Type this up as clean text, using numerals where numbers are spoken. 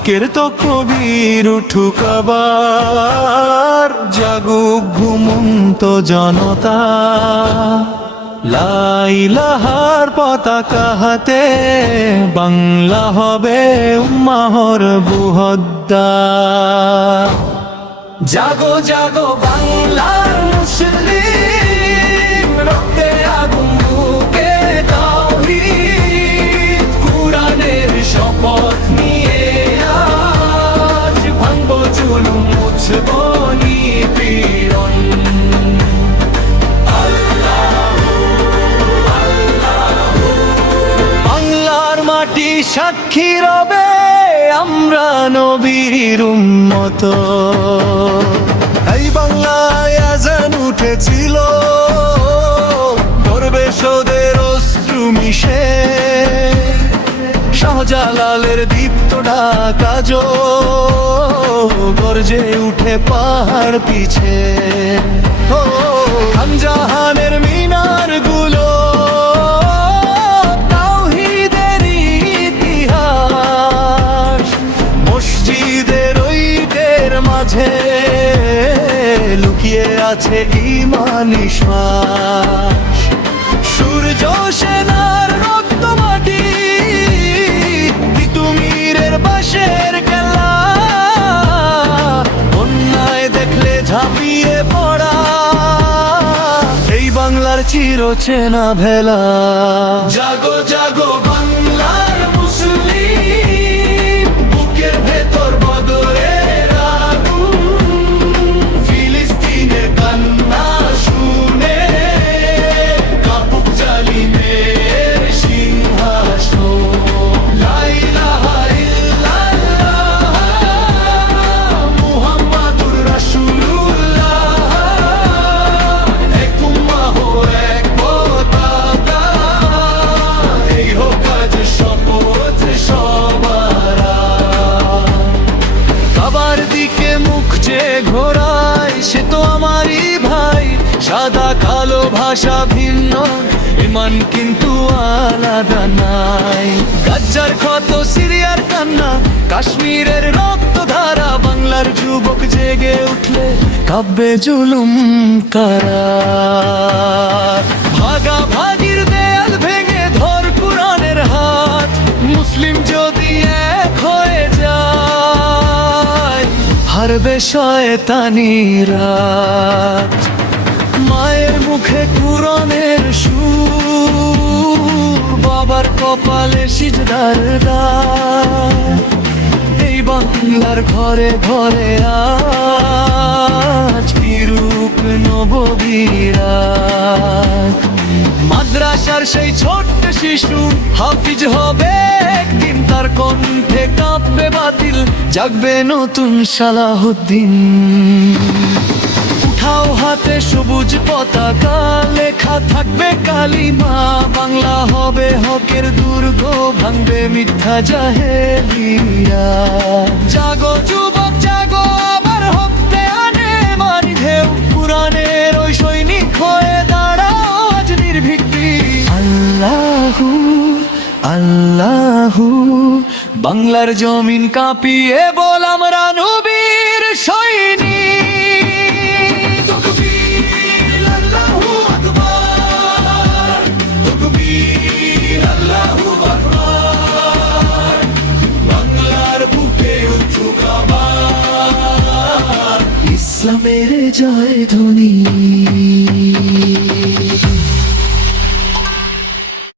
হকের তো কবির উঠুক আবার, জাগুক ঘুমন্ত জনতা। লা ইলাহার পতাকা হাতে, বাংলা হবে উম্মাহর বুহদ্দা। জাগো জাগো বাংলার মুসলিম, রক্তে আগুন বুকে তাওহীদ। কুরআনের শপথ নিয়ে আজ ভাঙবো জুলুম, মুছবো নিপীড়ন। বাংলার মাটি সাক্ষী রবে, আমরা নবীর উম্মত। এই বাংলায় আযান উঠেছিল, দরবেশদের অশ্রু মিশে। শাহজালালের দীপ্ত ঢাকা গর্জে উঠে পাহাড় পিছে। ও খানজাহানের মিনার গুলো তাওহীদের ইতিহাস। মসজিদের ঐটের মাঝে লুকিয়ে আছে ঈমানি শ্বাস। সূর্য সেনার রক্ত মাটি, তিতুমীরের বাঁশের কেল্লা। অন্যায় দেখলে ঝাঁপিয়ে পড়া, এই বাংলার চিরচেনা ভেলা। জাগো জাগো বাংলার মুসলিম, বুকের ভেতর বদরের আগুন। ফিলিস্তিনের কান্না শুনে কাঁপুক জালিমের সিংহাসন। লা ইলাহা ইল্লাল্লাহ মুহাম্মাদুর রাসূলুল্লাহ। এক উম্মাহ এক পতাকা, এই হোক আজ শপথ সবার। কাবার দিকে মুখ যে ঘোরায়, সে তো আমারই ভাই। সাদা কালো ভাষা ভিন্ন, ইমান কিন্তু আলাদা নাই। গাজ্জার ক্ষত, সিরিয়ার কান্না, কাশ্মীরের রক্ত ধারা। বাংলার যুবক জেগে উঠলে কাব্যে জুলুম কারা। ভাগাভাগির দেয়াল ভেঙে ধর কুরআনের হাত। মুসলিম যদি এক হয়ে যায়, হারবে শয়তানি রাত। মায়ের মুখে কুরআনের সুর, বাবার কপালে সিজদার দাগ। এই বাংলার ঘরে ঘরে আজ ফিরুক নববীরাগ। মাদ্রাসার সেই ছোট্ট শিশু হাফিজ হবে একদিন, তার কণ্ঠে কাঁপবে বাতিল, জাগবে নতুন সালাহুদ্দিন। উঠাও হাতে সবুজ পতাকা, লেখা থাকবে কালিমা। বাংলা হবে হকের দুর্গ, ভাঙবে মিথ্যা জাহেলিয়া। জাগো যুবক জাগো, আবার হকতে আনে মানি ঢেউ। কুরআনের ওই সৈনিক হয়ে দাঁড়াও আজ নির্ভীকটি। আল্লাহু আল্লাহু, বাংলার জমিন কাঁপিয়ে বল আমরা নবীর সৈনিক। তাকবীর আল্লাহু আকবার, তাকবীর আল্লাহু আকবার। বাংলার বুকে উঠুক আবার ইসলামের জয় ধ্বনি।